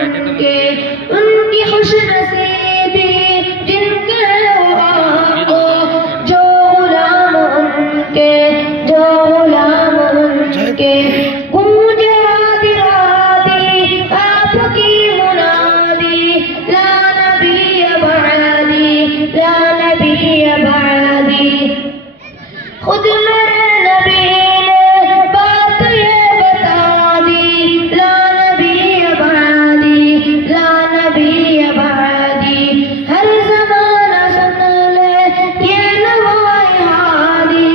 उनके उनकी खुशनसीबी जिनके हो जो गुलाम उनके गूंजे राती राती आपकी मुनादी ला नबी अबादी ला नबी अबादी। खुद मेरे नबी ने बात ये बता दी ला नबी अबादी ला नबी अबादी। हर ज़माना सुन ले ये नवाए हादी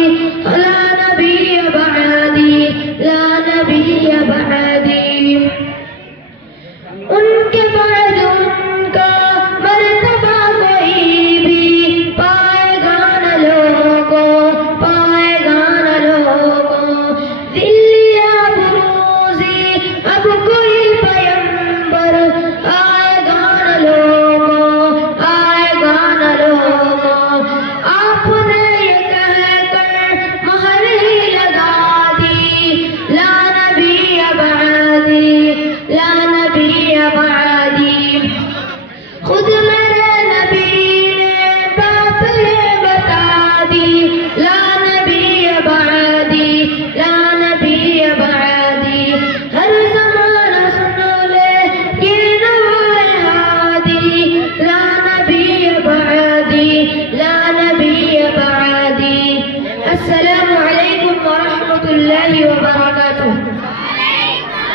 ला नबी अबादी ला नबी अबादी। उनके बाद उनका मर्तबा कोई भी पाएगा न लोगों पाएगा न लोगों। दिल्लिया बुरूज़ी अब कोई पैगंबर आएगा न लोगों आएगा न लोगों। आपने ये कहकर महर ही लगा दी ला नबी अबादी ला नबी अबादी। खुद मेरे नबी ने बात ये बता दी ला नबी अबादी ला नबी अबादी। हर ज़माना सुन ले ये नवाए हादी ला नबी अबादी ला नबी अबादी। अस्सलामु अलैकुम व रहमतुल्लाहि व बरकातुहू।